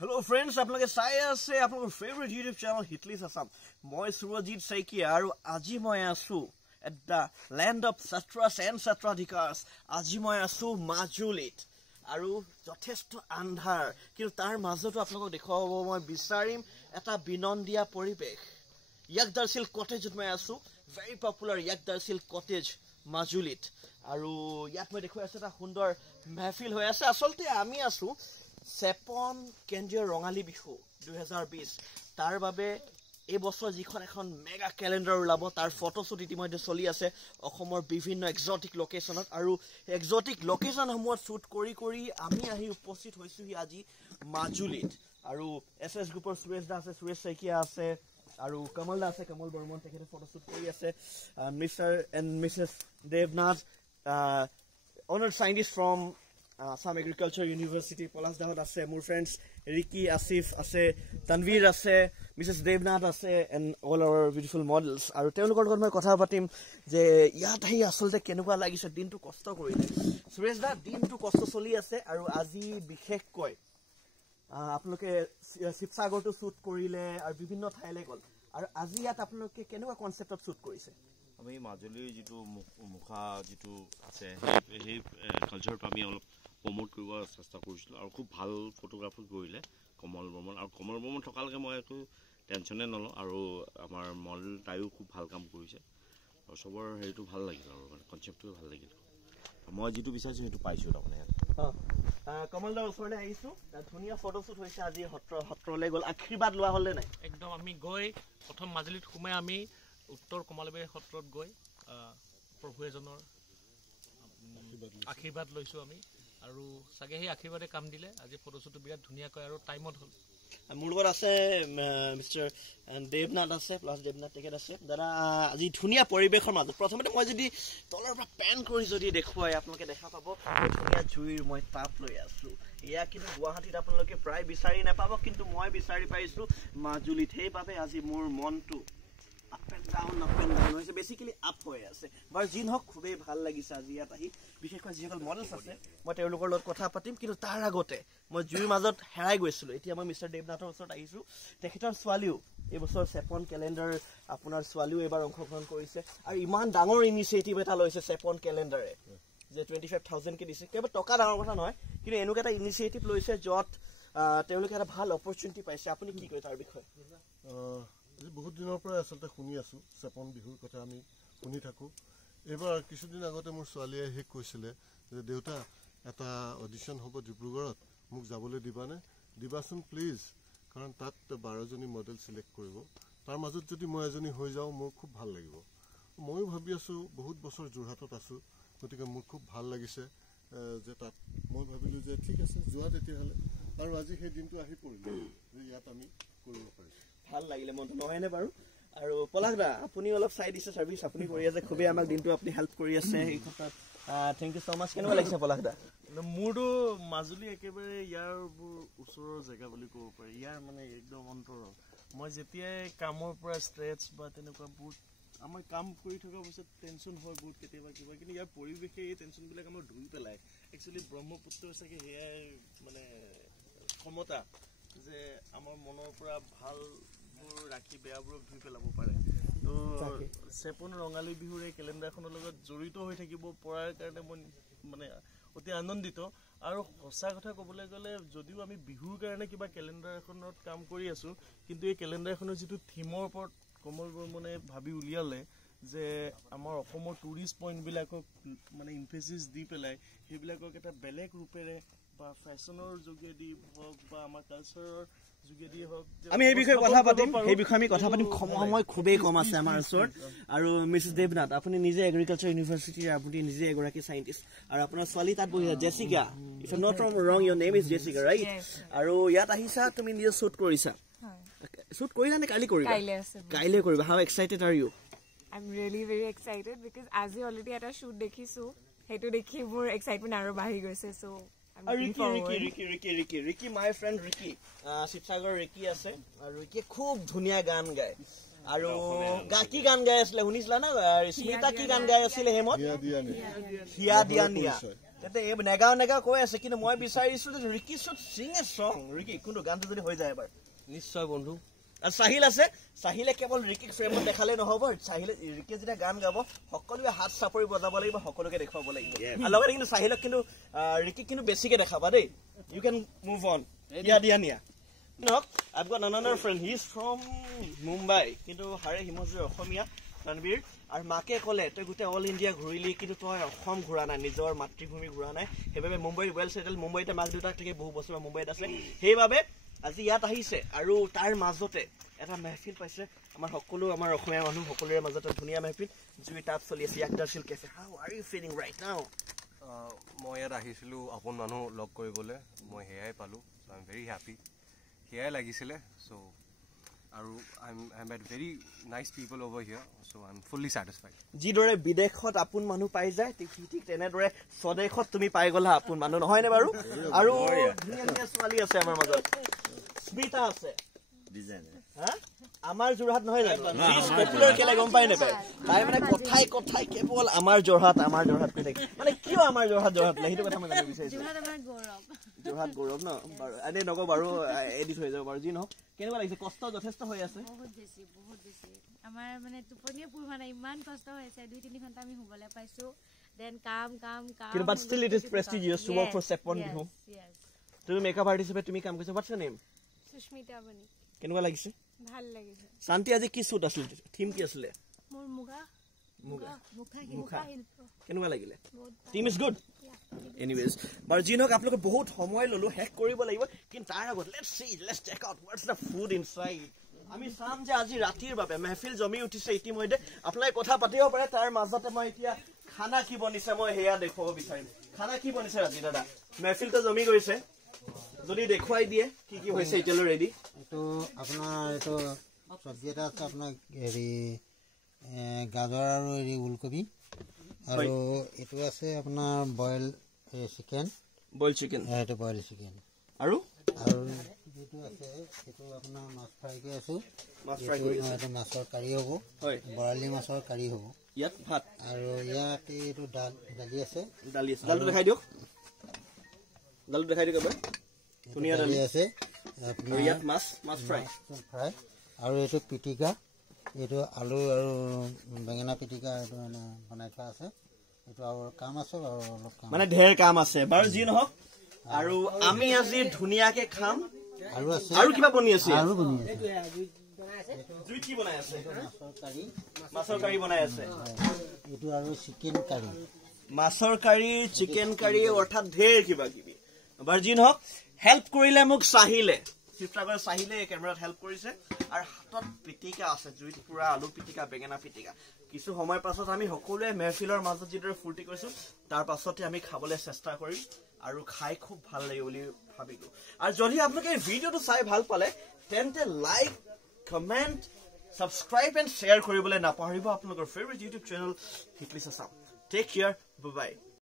Hello friends, আপোনালোকে চাই আছে আপোনালোকৰ favourite YouTube channel Hitlist Assam. মই সুৰজিত শইকীয়া আৰু আজি মই আছো এট দ্য লেণ্ড অফ সত্ৰাস এণ্ড সত্ৰাধিকাৰ্ছ। আজি মই আছো মাজুলীত আৰু যথেষ্ট আন্ধাৰ, কিন্তু তাৰ মাজতো আপোনালোকক দেখুৱাব মই বিচাৰিম এটা বিনন্দীয়া পৰিৱেশ। য়াগদাৰ্চিল কটেজত মই আছো, ভেৰি পপুলাৰ য়াগদাৰ্চিল কটেজ মাজুলীত। আৰু ইয়াত মই দেখুৱাই আছো এটা সুন্দৰ মেহফিল হৈ আছে। আচলতে আমি আছো চেপন কেন্দ্ৰীয় ৰঙালী বিহু 2020 তাৰ বাবে এই বছৰ যিখন এখন মেগা কেলেণ্ডাৰ ওলাব তাৰ ফটোশ্বুট ইতিমধ্যে চলি আছে অসমৰ বিভিন্ন এক্সোটিক লোকেশ্যনত। আৰু এক্সোটিক লোকেশ্যনসমূহত শ্বুট কৰি কৰি আমি আহি উপস্থিত হৈছোহি আজি মাজুলীত। আৰু SS গ্ৰুপৰ সুৰেশ দা আছে, সুৰেশ শইকীয়া আছে, আৰু কমল দা আছে, কমল বৰ্মন, তেখেতে ফটোশ্বুট কৰি আছে। Mr and Mrs Debnath, honored scientist from Assam Agriculture University, Polas Dahot আছে, মোৰ ফ্ৰেণ্ডছ ৰিকি, আসিফ আছে, তানভীৰ আছে, মিছেছ দেৱনাথ আছে, and all our beautiful models. আৰু তেওঁলোকৰ লগত মই কথা পাতিম যে ইয়াত আহি আচলতে কেনেকুৱা লাগিছে, দিনটো কষ্ট কৰিলে। সুৰেশ দা, দিনটো কষ্ট চলি আছে আৰু আজি বিশেষকৈ আপোনালোকে শিৱসাগৰটো শ্বুট কৰিলে আৰু বিভিন্ন ঠাইলৈ গ'ল, আৰু আজি ইয়াত আপোনালোকে কেনেকুৱা কনচেপ্টত শ্বুট কৰিছে? আমি মাজুলীৰ যিটো মুখা যিটো আছে সেই কালচাৰটো আমি অলপ প্ৰমোট কৰিব চেষ্টা কৰিছিলোঁ, আৰু খুব ভাল ফটোগ্ৰাফি কৰিলে কমল বৰ্মন। আৰু কমল বৰ্মন থকালৈকে মই একো টেনশ্যনে নলওঁ, আৰু আমাৰ মডেল তাইও খুব ভাল কাম কৰিছে, আৰু চবৰ হেৰিটো ভাল লাগিল, আৰু মানে কনচেপ্টটো ভাল লাগিল। মই যিটো বিচাৰিছোঁ সেইটো পাইছোঁ তাৰমানে। কমল দাৰ ওচৰলৈ আহিছোঁ, ধুনীয়া ফটোশ্বুট হৈছে আজি। সত্ৰলৈ গ'ল, আশীৰ্বাদ লোৱা হ'লে নাই? একদম আমি গৈ প্ৰথম মাজুলীত সোমাই আমি উত্তৰ কমলাবাৰী সত্ৰত গৈ প্ৰভু এজনৰ আশীৰ্বাদ লৈছোঁ আমি, আৰু চাগে সেই আশীৰ্বাদে কাম দিলে। আজি ফটোশ্বুটটো বিৰাট ধুনীয়াকৈ আৰু টাইমত হ'ল। মোৰ লগত আছে মিষ্টাৰ দেৱনাথ আছে, প্লাছ দেৱনাথ তেখেত আছে। দাদা, আজি ধুনীয়া পৰিৱেশৰ মাজত প্ৰথমতে মই যদি তলৰ পৰা পেন কৰি যদি দেখুৱাই আপোনালোকে দেখা পাব ধুনীয়া জুইৰ মই তাপ লৈ আছোঁ। এয়া কিন্তু গুৱাহাটীত আপোনালোকে প্ৰায় বিচাৰি নাপাব, কিন্তু মই বিচাৰি পাইছোঁ মাজুলীত। সেইবাবে আজি মোৰ মনটো আপ এণ্ড ডাউন হৈছে, বেচিকেলি আপ হৈ আছে। বাৰু যি নহওক, খুবেই ভাল লাগিছে আজি ইয়াত আহি। বিশেষকৈ যিসকল মডেলছ আছে মই তেওঁলোকৰ লগত কথা পাতিম, কিন্তু তাৰ আগতে মই জুইৰ মাজত হেৰাই গৈছিলোঁ। এতিয়া মই মিষ্টাৰ দেৱনাথৰ ওচৰত আহিছোঁ। তেখেতৰ ছোৱালীও এইবছৰ চেপন কেলেণ্ডাৰ, আপোনাৰ ছোৱালীও এইবাৰ অংশগ্ৰহণ কৰিছে, আৰু ইমান ডাঙৰ ইনিচিয়েটিভ এটা লৈছে চেপন কেলেণ্ডাৰে, যে 25,000কে দিছে। কেৱল টকা ডাঙৰ কথা নহয়, কিন্তু এনেকুৱা এটা ইনিচিয়েটিভ লৈছে য'ত তেওঁলোকে এটা ভাল অপৰচুনিটি পাইছে। আপুনি কি কয় তাৰ বিষয়ে? বহুত দিনৰ পৰাই আচলতে শুনি আছোঁ, চেপন বিহুৰ কথা আমি শুনি থাকোঁ। এইবাৰ কিছুদিন আগতে মোৰ ছোৱালীয়ে শেষ কৈছিলে যে দেউতা, এটা অডিশ্যন হ'ব ডিব্ৰুগড়ত, মোক যাবলৈ দিবাচোন প্লিজ, কাৰণ তাত 12জনী মডেল চিলেক্ট কৰিব। তাৰ মাজত যদি মই এজনী হৈ যাওঁ মোৰ খুব ভাল লাগিব। ময়ো ভাবি আছোঁ, বহুত বছৰ যোৰহাটত আছোঁ, গতিকে মোৰ খুব ভাল লাগিছে যে তাত মই ভাবিলোঁ যে ঠিক আছে যোৱা তেতিয়াহ'লে, আৰু আজি সেই দিনটো আহি পৰিলে যে ইয়াত আমি কৰিব পাৰিছোঁ। ভাল লাগিলে মনটো, নহয়নে বাৰু? আৰু পলাশ দা, আপুনি অলপ চাই দিছে ছাৰ্ভিচ আপুনি কৰি আছে, খুবেই আমাক দিনটো আপুনি হেল্প কৰি আছে এই ক্ষেত্ৰত। থেংক ইউ ছ' মাছ। কেনেকুৱা লাগিছে পলাশ দা? মোৰতো মাজুলী একেবাৰে ইয়াৰ ওচৰৰ জেগা বুলি ক'ব পাৰি, ইয়াৰ মানে একদম অন্তৰৰ। মই যেতিয়াই কামৰ পৰা ষ্ট্ৰেছ বা তেনেকুৱা বহুত আমাৰ কাম কৰি থকাৰ পিছত টেনশ্যন হয় বহুত কেতিয়াবা কিবা, কিন্তু ইয়াৰ পৰিৱেশে এই টেনশ্যনবিলাক আমাৰ ধুই পেলায়। একচুৱেলি ব্ৰহ্মপুত্ৰৰ চাগে সেয়াই মানে ক্ষমতা যে আমাৰ মনৰ পৰা ভালবোৰ ৰাখি বেয়াবোৰক ধুই পেলাব পাৰে। তো চেপন ৰঙালী বিহুৰ এই কেলেণ্ডাৰখনৰ লগত জড়িত হৈ থাকিব পৰাৰ কাৰণে মই মানে অতি আনন্দিত। আৰু সঁচা কথা ক'বলৈ গ'লে, যদিও আমি বিহুৰ কাৰণে কিবা কেলেণ্ডাৰ এখনত কাম কৰি আছোঁ, কিন্তু এই কেলেণ্ডাৰখনৰ যিটো থিমৰ ওপৰত কমল বৰ্মনে ভাবি উলিয়ালে যে আমাৰ অসমৰ টুৰিষ্ট পইণ্টবিলাকক মানে ইনফেচিছ দি পেলাই সেইবিলাকক এটা বেলেগ ৰূপেৰে বা ফেশ্বনৰ যোগেদি হওক বা আমাৰ কালচাৰৰ যোগেদি হওক, আমি এই বিষয়ে কথা পাতিম। সময় খুবেই কম আছে আমাৰ ওচৰত। আৰু মিছেছ দেৱনাথ, আপুনি নিজে এগ্ৰিকালচাৰ ইউনিভাৰ্চিটিৰ, আপুনি নিজে এগৰাকী চাইণ্টিষ্ট, আৰু আপোনাৰ ছোৱালী তাত বহি আছে, জেছিকা। ইফ আই নট ৰং, ইয়ৰ নেম ইজ জেছিকা, ৰাইট? আৰু ইয়াত আহিছা, তুমি নিজে শ্বুট কৰিছা। শ্বুট কৰিলা নে কালি কৰিবা? কাইলৈ কৰিবা। How excited are you? I am really very excited, because আজি অলৰেডি এটা শ্বুট দেখিছোঁ, সেইটো দেখি মোৰ এক্সাইটমেণ্ট আৰু বাঢ়ি গৈছে। So' Ricky my friend Ricky, Sivasagar Ricky আছে, আৰু ৰিকিয়ে খুব ধুনীয়া গান গায়। আৰু কি গান গাই আছিলে শুনিছিলা না? স্মিতা কি গান গাই আছিলে হেমত? হিয়া দিয়া নিয়া। তেন্তে এই নেগা কৈ আছে কিন্তু মই বিচাৰিছো যে Ricky should Singh a song Ricky কোনটো গানটো যদি হৈ যায় এবাৰ নিশ্চয় বন্ধু আৰু সাহিল আছে সাহিলে কেৱল ৰিকিক ফ্ৰেমত দেখালে নহব সাহিলে ৰিকিয়ে যেতিয়া গান গাব সকলোৱে হাত চাপৰি বজাব লাগিব সকলোকে দেখুৱাব লাগিব আৰু লগতে কিন্তু সাহিলক কিন্তু ৰিকিক কিন্তু বেছিকে দেখাবা দেই ইউ কেন মুভ অন দিয়া নহক I've got another friend he's from Mumbai কিন্তু হাৰে হিমজুৰ অসমীয়া ৰণবীৰ আৰু মাকে ক'লে তই গোটেই অল ইণ্ডিয়া ঘূৰিলি কিন্তু তই অসম ঘূৰা নাই নিজৰ মাতৃভূমি ঘূৰা নাই সেইবাবে মুম্বাইত ৱেল চেটেল মুম্বাইতে মাক দেউতাক থেকে বহু বছৰ মুম্বাইত আছে সেইবাবে আজি ইয়াত আহিছে আৰু তাৰ মাজতে এটা মেহফিল পাইছে আমাৰ সকলো আমাৰ অসমীয়া মানুহ সকলোৰে মাজতে ধুনীয়া মেহফিল জুই তাত চলি আছে ইয়াকদাৰশিল cafe how are you feeling right now মই ইয়াত আহিছিলোঁ আপোন মানুহ লগ কৰিবলৈ মই সেয়াই পালোঁ আই এম ভেৰি হেপী সেয়াই লাগিছিলে চ' আৰু I am at very nice people over here so' I am fully satisfied যিদৰে বিদেশত আপোন মানুহ পাই যায় ঠিক তেনেদৰে স্বদেশত তুমি পাই গলা আপোন মানুহ নহয়নে বাৰু আৰু ধুনীয়া ছোৱালী আছে আমাৰ মাজত স্মিতা আছে আমাৰ যোৰহাট নহয় জানো পপুলাৰ কেলে গম পাই নাপায় তাই মানে কথাই কেৱল আমাৰ যোৰহাট কৈ থাকে মানে কিয় আমাৰ যোৰহাট সেইটো কথা মই জানিব বিচাৰিছো যোৰহাট গৌৰৱ ন বাৰু এনে নকওঁ বাৰু এডিট হৈ যাব বাৰু যি নহওক কেনেকুৱা লাগিছে কষ্ট যথেষ্ট হৈ আছে বহুত বেছি আমাৰ মানে টোপনিয়ে পূৰ্বা নাই ইমান কষ্ট হৈছে 2-3 ঘণ্টা আমি শুবলৈ পাইছো দেন কাম কিন্তু but still it is prestigious to work for চেপন বিহু তুমি মেকআপ আৰ্টিষ্ট হিচাপে তুমি কাম কৰিছা হোৱাটছ ইউৰ নেম সুস্মিতা বনি কেনেকুৱা লাগিছে ভাল লাগিছে শান্তি আজি কি শ্বুট আছিল থিম কি আছিলে মোৰ মুগা কেনেকুৱা লাগিলে টিম ইজ গুড এনিৱেজ বাৰু যি নহওক আপোনালোকে বহুত সময় ললো শেষ কৰিব লাগিব কিন্তু তাৰ আগত let's check out what's the food inside আমি চাম যে আজি ৰাতিৰ বাবে মেহফিল জমি উঠিছে ইতিমধ্যে আপোনালোকে কথা পাতিব পাৰে তাৰ মাজতে মই এতিয়া খানা কি বনিছে মই সেয়া দেখুৱাব বিচাৰিম খানা কি বনিছে ৰাতি দাদা মেহফিলটো জমি গৈছে যদি দেখুৱাই দিয়ে কি হৈছে এতিয়ালৈ ৰেডি এইটো আপোনাৰ এইটো চব্জি এটা আছে আপোনাৰ হেৰি গাজৰ আৰু হেৰি ওলকবি আৰু এইটো আছে আপোনাৰ বইল চিকেন এইটো বইল চিকেন আৰু যিটো আছে সেইটো আপোনাৰ মাছ ফ্ৰাই কৰি আছো এইটো মাছৰ কাৰী হ'ব বৰালি মাছৰ কাৰী হ'ব ইয়াত ভাত আৰু ইয়াতে এইটো দালি আছে দালিটো দেখাই দিয়ক এবাৰ ধুনীয়া দালি আছে ইয়াত মাছ ফ্ৰাই আৰু এইটো পিটিকা এইটো আলু আৰু বেঙেনা পিটিকা এইটো মানে বনাই থোৱা আছে এইটো আৰু কাম আছে আৰু অলপ কাম মানে ঢেৰ কাম আছে বাৰু যি নহওক আৰু আমি আজি ধুনীয়াকে খাম আৰু কিবা বনি আছে জুই কি বনাই আছে মাছৰ কাৰী বনাই আছে এইটো আৰু চিকেন কাৰী মাছৰ কাৰী চিকেন কাৰী অৰ্থাৎ ঢেৰ কিবা কিবি বাৰু যি নহওক হেল্প কৰিলে মোক চাহিলে শিৱসাগৰ চাহিলে কেমেৰাত হেল্প কৰিছে আৰু হাতত পিটিকা আছে জুইত পুৰা আলু পিটিকা বেঙেনা পিটিকা কিছু সময় পাছত আমি সকলোৱে মেহফিলৰ মাজত যিদৰে ফূৰ্তি কৰিছো তাৰ পাছতে আমি খাবলৈ চেষ্টা কৰিম আৰু খাই খুব ভাল লাগিব বুলি ভাবিলো আৰু যদি আপোনালোকে এই ভিডিঅ'টো চাই ভাল পালে তেন্তে like comment subscribe and share কৰিবলৈ নাপাহৰিব আপোনালোকৰ favourite YouTube channel Hitlist Assam take care বাই